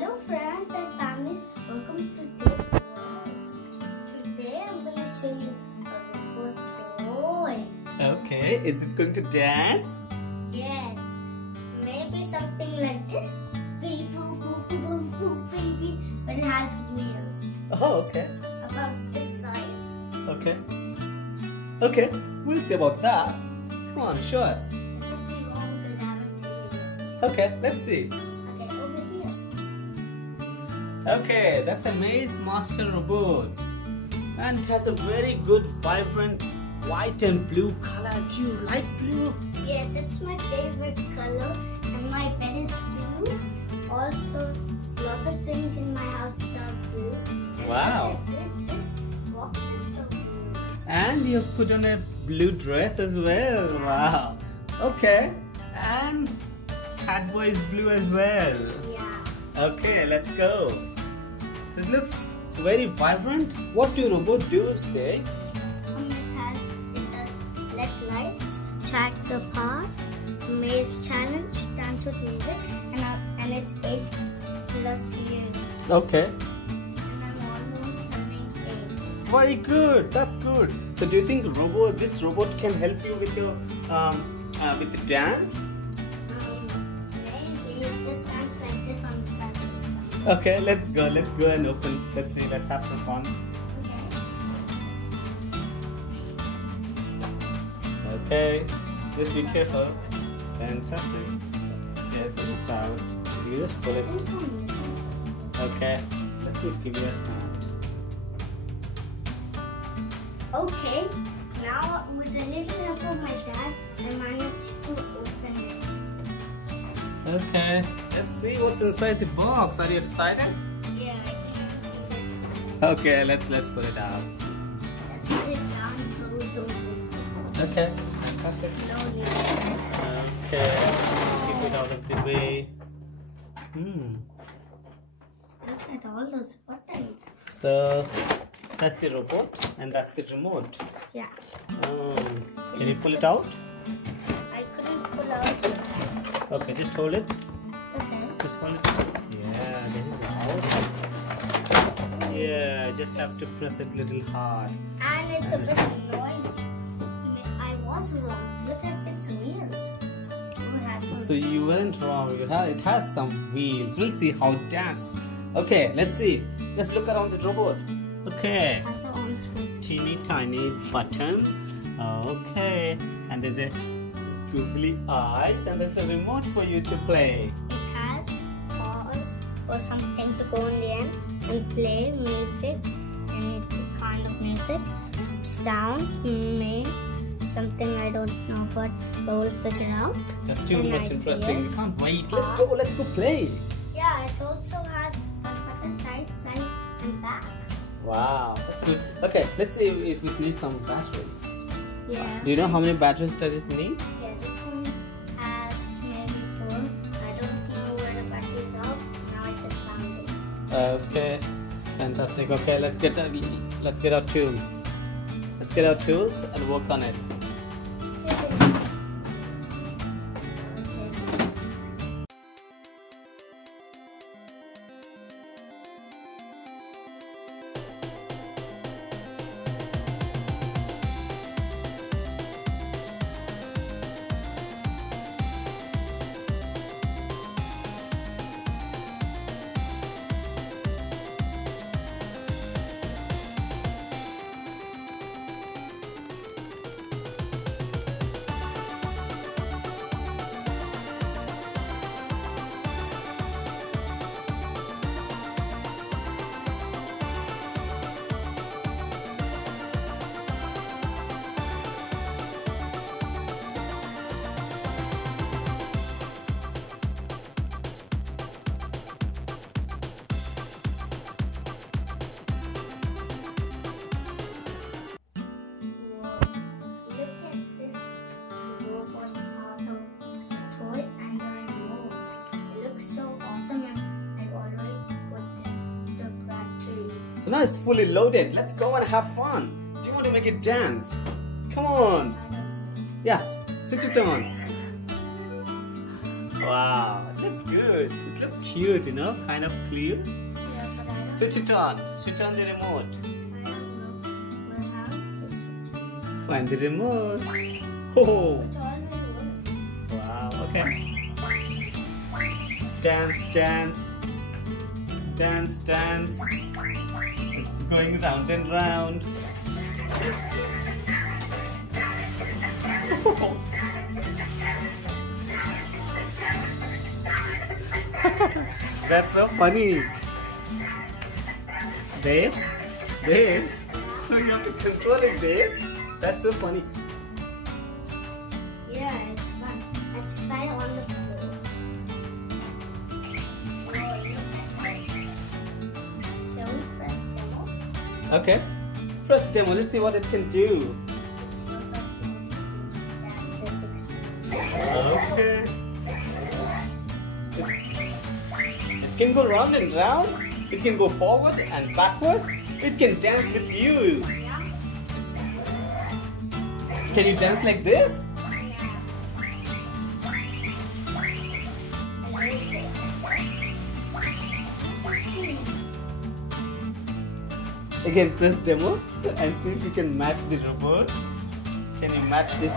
Hello friends and families, welcome to today's world. Today I'm going to show you a robot toy. Okay, is it going to dance? Yes, maybe something like this. Beep boop boop boop boop boop baby, but it has wheels. Oh, okay. About this size. Okay. Okay, we'll see about that. Come on, show us. It must be wrong because I haven't seen it yet. Okay, let's see. Okay, over here. Okay, that's a Maze Master robot. And it has a very good, vibrant white and blue color. Do you like blue? Yes, it's my favorite color and my bed is blue. Also, lots of things in my house are blue. And Wow. This box is so blue. And you put on a blue dress as well. Wow. Okay. And Catboy is blue as well. Yeah. Okay, let's go. So it looks very vibrant. What do robots do today? It does LED lights, chats apart, maze challenge, dance with music, and it's 8+ years. Okay. And I'm almost turning 8. Very good. That's good. So do you think this robot can help you with your with the dance? Maybe it just dance like this on the side. Okay, let's go and open. Let's see. Let's have some fun. Okay. Just be careful. Fantastic. Yes, it is out. You just pull it. Okay. Let me give you a hand. Okay, now with a little help of my dad, I managed to open it. Okay. Let's see what's inside the box. Are you excited? Yeah, I can't see it. Okay, let's pull it out. Let's put it down so we don't move. Okay. Fantastic. Slowly. Okay. Keep it out of the way. Look at all those buttons. So that's the robot and that's the remote. Yeah. Can you pull it out? I couldn't pull out. Okay, just hold it. Okay. Just hold it. Yeah, this is out. Yeah, just have to press it a little hard. And it's a bit noisy. I was wrong. Look at its wheels. Oh, it has some. So you weren't wrong. It has some wheels. We'll see how it dance. Okay, let's see. Just look around the robot. Okay. It has a on screen. Teeny tiny button. Okay. And there's a googly eyes and there's a remote for you to play. It has pause or something to go in the end and play music, any kind of music, sound, maze, something I don't know, but we'll figure out. That's too An much idea. interesting. We can't wait. Let's go play. Yeah, it also has buttons right side and back. Wow, that's good. Okay, let's see if it needs some batteries. Yeah. Do you know how many batteries does it need? Yeah, this one has maybe 4. I don't know where the batteries are. Now I just found it. Okay, fantastic. Okay, let's get our tools. Let's get our tools and work on it. So now it's fully loaded. Let's go and have fun. Do you want to make it dance? Come on. Yeah, switch it on. Wow, looks good. It looks cute, you know, kind of clear. Yeah, but I don't, Switch it on. Switch on the remote. I don't know. Well, how to switch. Find the remote. Oh, It's already working. wow. Okay. Dance, dance. Dance, dance. It's going round and round. That's so funny. Dave? Dave? You have to control it, Dave. That's so funny. Yeah, it's fun. Let's try it on the floor. So we press demo. Okay. Press demo. Let's see what it can do. It shows us that just explain. Okay. It can go round and round. It can go forward and backward. It can dance with you. Yeah? Can you dance like this? Again, press demo and see if you can match the robot. Can you match the...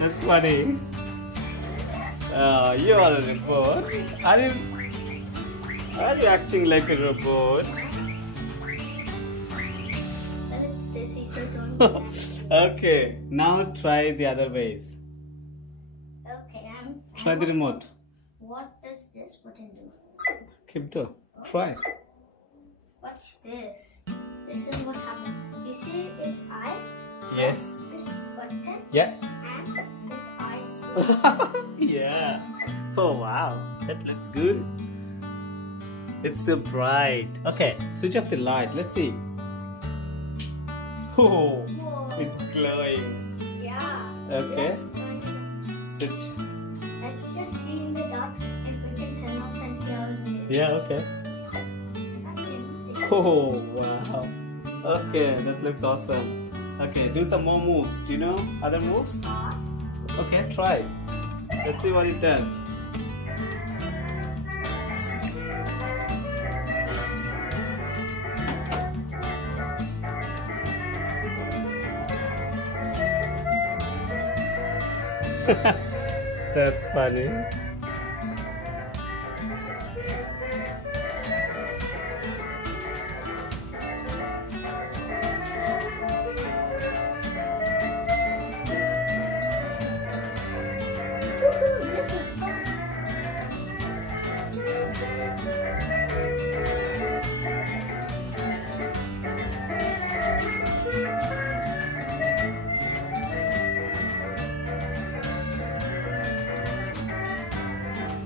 That's funny. You are a robot. Are you acting like a robot? But it's dizzy, so don't do that. Okay, now try the other ways. Okay, Try the remote. What does this button do? Keep doing. Try. Watch this. This is what happens. You see its eyes? Yes. This button Yeah. and this eyes switch. Yeah. Oh wow, that looks good. It's so bright. Okay, switch off the light. Let's see. Oh, Whoa. it's glowing. Yeah. Okay. Let's turn it on. Switch. Let's just see in the dark if we can turn off and see how it is. Yeah. Okay. Oh wow. Okay, that looks awesome. Okay, do some more moves. Do you know other moves? Okay, try. Let's see what it does. That's funny. This is fun.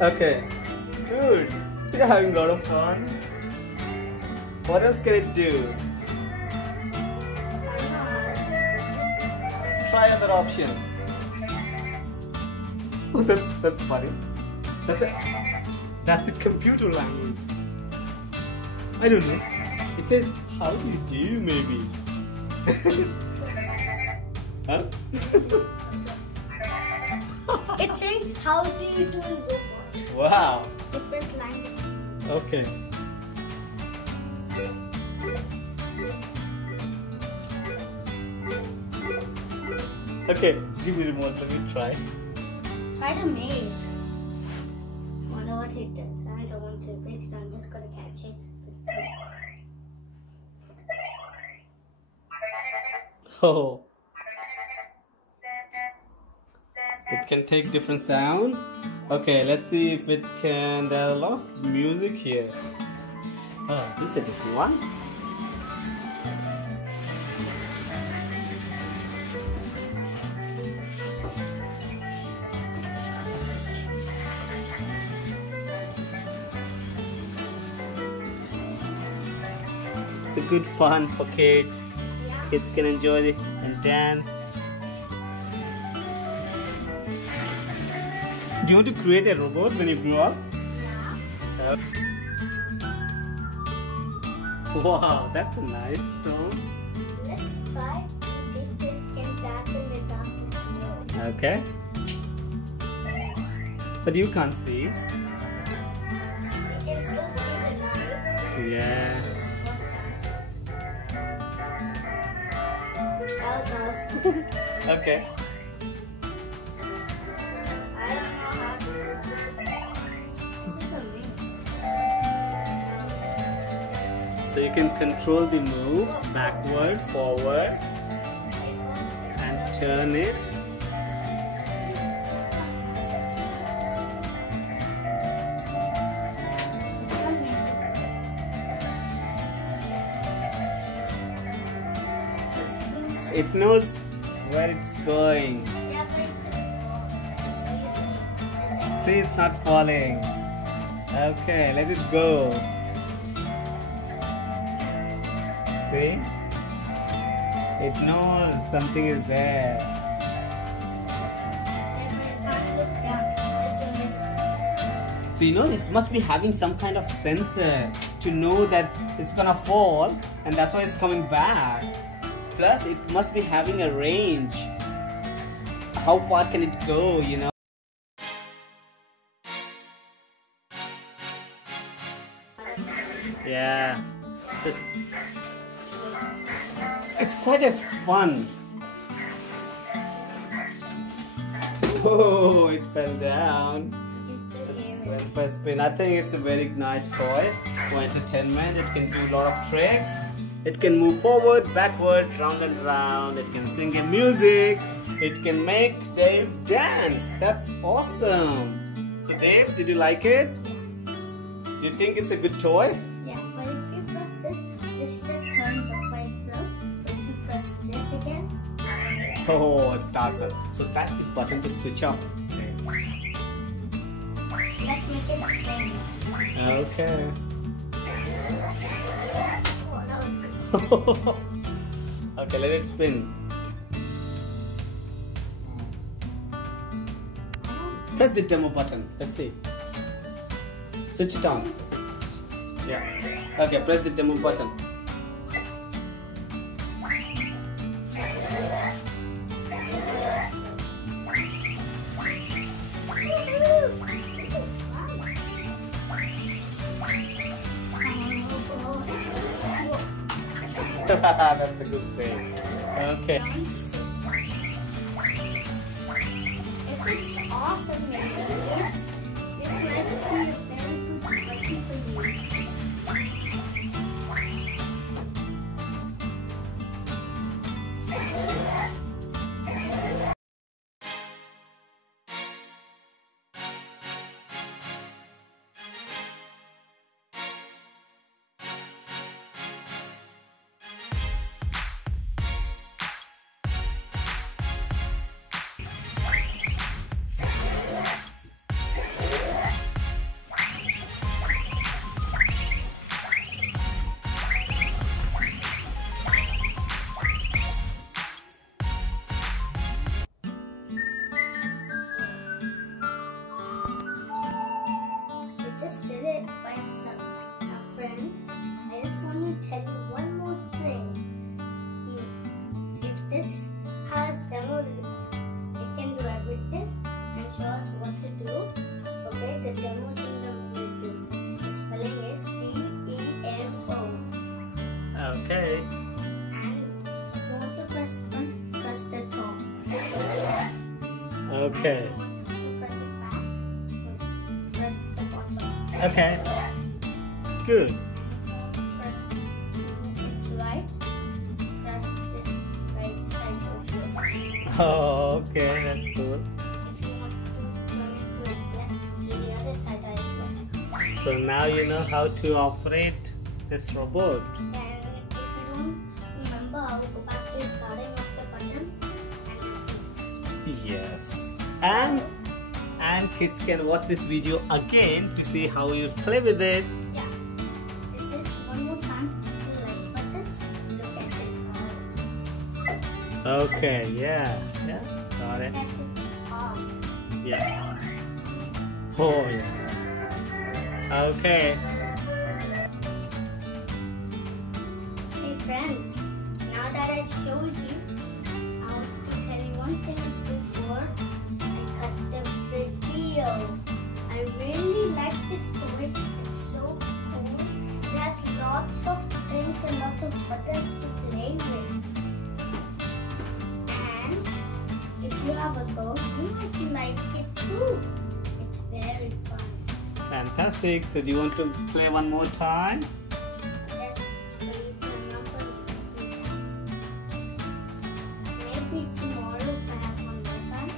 Okay, good. You're having a lot of fun. What else can it do? Let's try other options. Oh, that's funny. That's a computer language. I don't know. It says how do you do maybe. Huh? It's saying, how do you do robot? Wow. Different language. Okay. Okay, give me the remote. Let me try. Try the maze. Wonder what it does. I don't want to break, so I'm just gonna catch it. Oh. It can take different sound. Okay, let's see if it can. There are a lot of music here. Oh, this is a different one. It's a good fun for kids. Yeah. Kids can enjoy it and dance. Do you want to create a robot when you grow up? Yeah. Wow, that's a nice song. Let's try and see if it can dance in the darkness. Okay. But you can't see. You can still see the light. Yeah. That was awesome. Okay. I don't know how to start this. This is amazing. So you can control the moves backward, forward, and turn it. It knows where it's going. Yeah, but See, it's not falling. Okay, let it go. See? It knows something is there. So you know, it must be having some kind of sensor to know that it's gonna fall, and that's why it's coming back. Plus, it must be having a range. How far can it go, you know? Yeah. It's quite a fun. Oh, it fell down. It's first spin. I think it's a very nice toy for entertainment. It can do a lot of tricks. It can move forward, backward, round and round. It can sing a music. It can make Dave dance. That's awesome. So Dave, did you like it? Do you think it's a good toy? Yeah, but if you press this, this just turns up by itself. But if you press this again, Oh, it starts up. So that's the button to switch off. let's make it spin. Okay. Oh, that was good. Okay, let it spin. Press the demo button. Let's see. Switch it on. Yeah. Okay, press the demo button. This is fun. That's a good thing. Okay. If it's awesome and kids, this might be a very good button for you. Just did it by itself. Now friends, I just want to tell you one more thing. If this has demo, it can do everything and show us what to do. Okay, the demo's in the video. The spelling is D-E-M-O. Okay. And if you want to press front, press the top. Okay. If you want to press it back, press the bottom. Okay. Good. Press it's right. Press this right side of your Oh, okay, that's cool. If you want to turn it to its left, to the other side is left. So now you know how to operate this robot. And if you don't remember, I will go back to starting of the buttons and Yes. And kids can watch this video again to see how you play with it. yeah. This is one more time the like button. Look at its eyes. Okay, yeah, got it. Look at its arm. Yeah. Oh yeah. Okay. Friends, now that I showed you, I want to tell you one thing before I cut the video. I really like this toy. It's so cool. It has lots of things and lots of buttons to play with. And if you have a dog, you might like it too. It's very fun. Fantastic. So do you want to play one more time? Just so you can remember. Maybe tomorrow if I have one more time.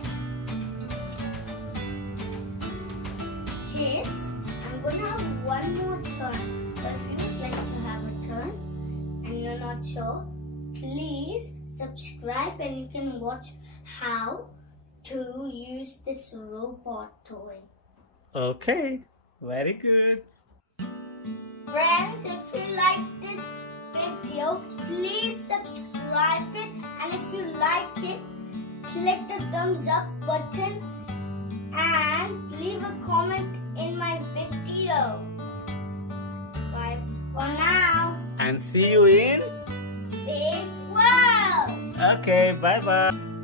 Kids, I'm gonna have one more turn. But if you would like to have a turn and you're not sure, please subscribe and you can watch how to use this robot toy. Okay. Very good. Friends, if you like this video, please subscribe it, and if you like it, click the thumbs up button and leave a comment in my video. Bye for now. And see you in This world. Okay, bye bye.